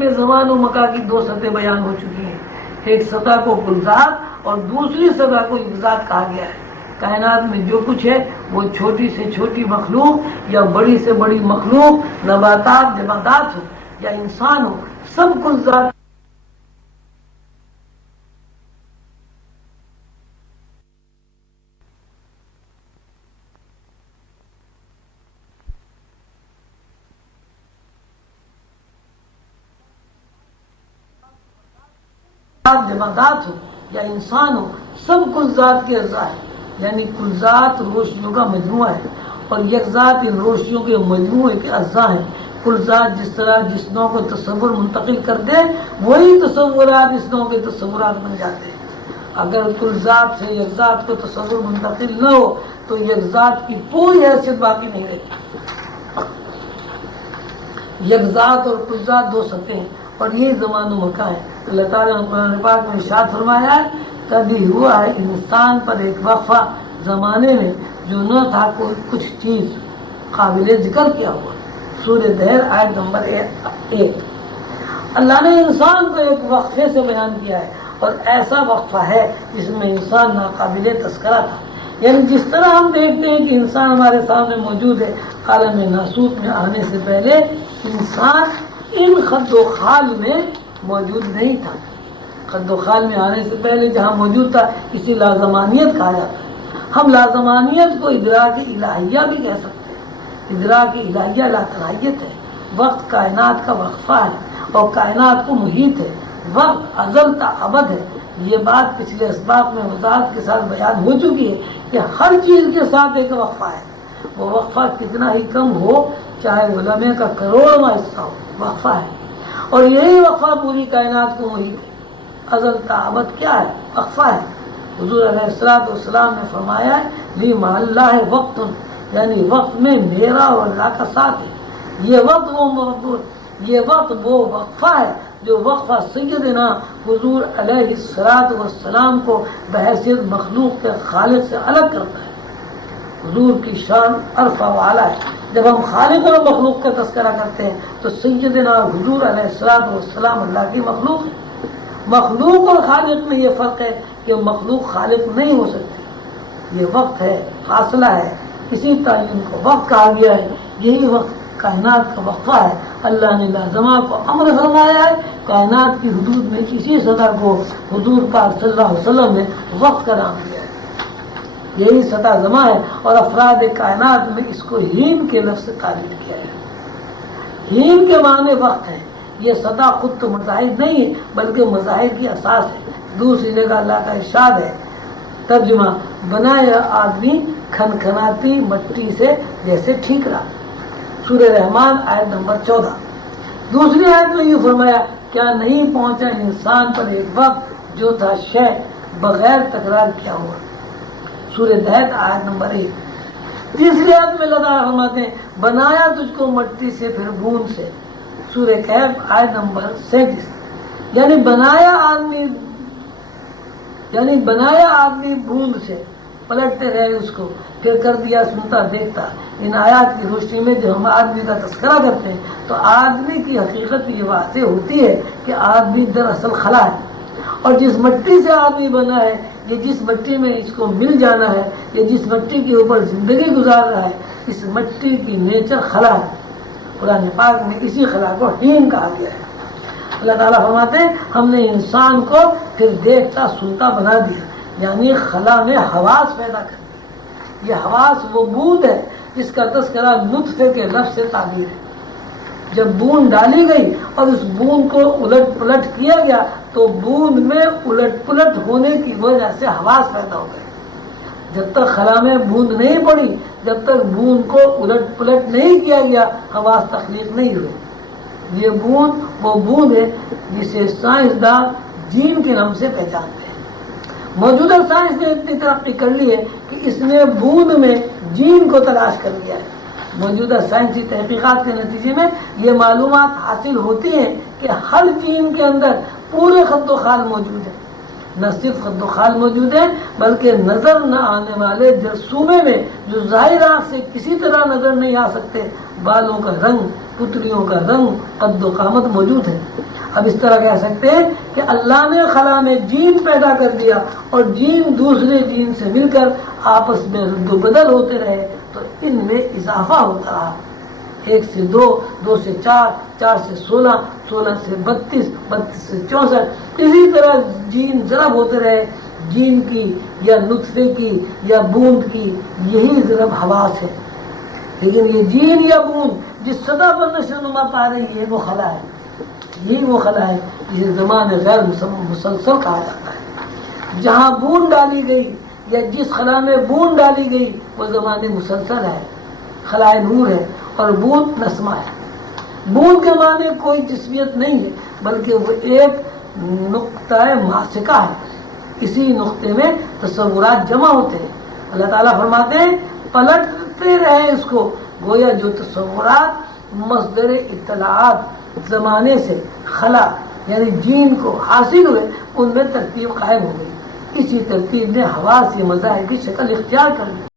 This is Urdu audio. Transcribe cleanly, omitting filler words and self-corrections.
میں زمان و مکان کی دو سطح بیان ہو چکی ہیں. ایک سطح کو کل ذات اور دوسری سطح کو یک ذات کہا گیا ہے. کائنات میں جو کچھ ہے وہ چھوٹی سے چھوٹی مخلوق یا بڑی سے بڑی مخلوق، نباتات، جمادات ہو یا انسان ہو، سب کل ذات جمادات ہو یا انسان ہو، سب کل ذات کے اجزاء ہیں. یعنی کل ذات روشنیوں کا مجموعہ ہے اور یک ذات ان روشنیوں کے مجموعے کے اجزاء ہیں. کل ذات جس طرح جس نوع کو تصور منتقل کر دے، وہی تصورات اس نوع کے تصورات بن جاتے ہیں. اگر کل ذات سے یک ذات کو تصور منتقل نہ ہو تو یک ذات کی کوئی حیثیت باقی نہیں رہتی. یک ذات اور کل ذات دو سطح ہیں اور یہی زمان و مکان ہے. اللہ تعالیٰ نے قرآن پاک میں ارشاد فرمایا ہے، کبھی ہوا ہے انسان پر ایک وقفہ زمانے میں جو نہ تھا کوئی کچھ چیز قابل ذکر کیا ہوا. سورہ دہر آیت نمبر 1. اللہ نے انسان کو ایک وقفے سے بیان کیا ہے اور ایسا وقفہ ہے جس میں انسان ناقابل تذکرہ تھا. یعنی جس طرح ہم دیکھتے ہیں کہ انسان ہمارے سامنے موجود ہے، عالم ناسوت میں آنے سے پہلے انسان ان خد و خال میں موجود نہیں تھا. خد و خال میں آنے سے پہلے جہاں موجود تھا اسی لازمانیت کہا جاتا ہے. ہم لازمانیت کو ادراک الہیہ بھی کہہ سکتے ہیں. ادراک الہیہ لا تناہیت ہے. وقت کائنات کا وقفہ ہے اور کائنات کو محیط ہے. وقت ازل تا ابد ہے. یہ بات پچھلے اسباق میں وضاحت کے ساتھ بیان ہو چکی ہے کہ ہر چیز کے ساتھ ایک وقفہ ہے. وہ وقفہ کتنا ہی کم ہو، چاہے وہ لمحے کا کروڑواں حصہ ہو، وقفہ ہے. اور یہی وقفہ پوری کائنات کو محیط ہے. ازل تا ابد کیا ہے؟ وقفہ ہے. حضور علیہ السلام نے فرمایا ہے لی مع اللہ وقت، یعنی وقت میں میرا اور اللہ کا ساتھ ہے. یہ وقت وہ وقفہ ہے جو وقفہ سیدنا حضور علیہ السلام کو بحیثیت مخلوق کے خالق سے الگ کرتا ہے. حضور کی شان عرفہ و اعلیٰ ہے. جب ہم خالق اور مخلوق کا تذکرہ کرتے ہیں تو سیدنا حضور علیہ السلام اللہ کی مخلوق ہے. مخلوق اور خالق میں یہ فرق ہے کہ مخلوق خالق نہیں ہو سکتی. یہ وقت ہے، فاصلہ ہے، اسی تعین کو وقت کہا گیا ہے. یہی وقت کائنات کا وقفہ ہے. اللہ نے لازمہ کو امر فرمایا ہے. کائنات کی حدود میں کسی سطح کو حضور پاک صلی اللہ علیہ وسلم نے وقت کا نام دیا ہے. یہی سطح زماں ہے اور افراد کائنات میں اس کو ہیم کے لفظ سے تعبیر کیا ہے. ہیم کے معنی وقت ہے. یہ سطح خود تو مظاہر نہیں ہے بلکہ مظاہر کی اساس ہے. دوسری جگہ اللہ کا ارشاد ہے، ترجمہ، بنایا آدمی کھنکھناتی مٹی سے جیسے ٹھیکرا. سورہ رحمان آیت نمبر 14. دوسری آیت میں یہ فرمایا، کیا نہیں پہنچا انسان پر ایک وقت جو تھا شے بغیر تکرار کیا ہوا. سورہ دہر آیت نمبر 1. تیسری آیت میں اللہ تعالیٰ فرماتے ہیں، بنایا تجھ کو مٹی سے پھر بوند سے. سورہ کہف آیت نمبر 37. یعنی بنایا آدمی بوند سے، پلٹتے رہے اس کو، پھر کر دیا سنتا دیکھتا. ان آیات کی روشنی میں جب ہم آدمی کا تذکرہ کرتے ہیں تو آدمی کی حقیقت یہ واضح ہوتی ہے کہ آدمی دراصل خلا ہے. اور جس مٹی سے آدمی بنا ہے، یہ جس مٹی میں اس کو مل جانا ہے، یہ جس مٹی کے اوپر زندگی گزار رہا ہے، اس مٹی کی نیچر خلا ہے. قرآن پاک میں اسی خلا کو ہیم کہا گیا ہے. اللہ تعالیٰ فرماتے ہیں، ہم نے انسان کو پھر دیکھتا سنتا بنا دیا. یعنی خلا میں حواس پیدا کر دی. یہ حواس وہ بوند ہے جس کا تذکرہ نطفے کے لفظ سے تعبیر ہے. جب بوند ڈالی گئی اور اس بوند کو الٹ پلٹ کیا گیا تو بوند میں الٹ پلٹ ہونے کی وجہ سے حواس پیدا ہو گئے. جب تک خلا میں بوند نہیں پڑی، جب تک بوند کو الٹ پلٹ نہیں کیا گیا، حواس تخلیق نہیں ہوئی. یہ بوند وہ بوند ہے جسے سائنسداں جین کے نام سے پہچانتے ہیں. موجودہ سائنس نے اتنی ترقی کر لی ہے کہ اس نے بوند میں جین کو تلاش کر لیا ہے. موجودہ سائنسی تحقیقات کے نتیجے میں یہ معلومات حاصل ہوتی ہیں کہ ہر جین کے اندر پورے خط و خال موجود ہے. نہ صرف خد و خال موجود ہے بلکہ نظر نہ آنے والے جرثومے میں جو ظاہر آنکھ سے کسی طرح نظر نہیں آ سکتے بالوں کا رنگ، پتلیوں کا رنگ، قد و قامت موجود ہے۔ اب اس طرح کہہ سکتے ہیں کہ اللہ نے خلا میں جین پیدا کر دیا اور جین دوسرے جین سے مل کر آپس میں رد و بدل ہوتے رہے تو ان میں اضافہ ہوتا رہا، 1 سے 2، 2 سے 4، 4 سے 16، 16 سے 32، 32 سے 64، اسی طرح جین ضرب ہوتے رہے۔ جین کی یا نطفے کی یا بوند کی یہی ضرب حواس ہے، لیکن یہ جین یا بوند جس سطح پر نشو نما پا رہی ہے وہ خلا ہے، یہی وہ خلا ہے جسے زمان غیر مسلسل کہا جاتا ہے۔ جہاں بوند ڈالی گئی یا جس خلا میں بوند ڈالی گئی وہ زمان مسلسل ہے، خلا نور ہے اور بوند نسمہ ہے۔ بوند کے معنی کوئی جسمیت نہیں ہے بلکہ وہ ایک نقطہ ماسکہ ہے، اسی نقطے میں تصورات جمع ہوتے ہیں۔ اللہ تعالیٰ فرماتے ہیں پلٹتے رہے اس کو، گویا جو تصورات مصدر اطلاعات زمانے سے خلا یعنی جین کو حاصل ہوئے ان میں ترتیب قائم ہو گئی، اسی ترتیب نے حواس یا مظاہر کی شکل اختیار کر لی۔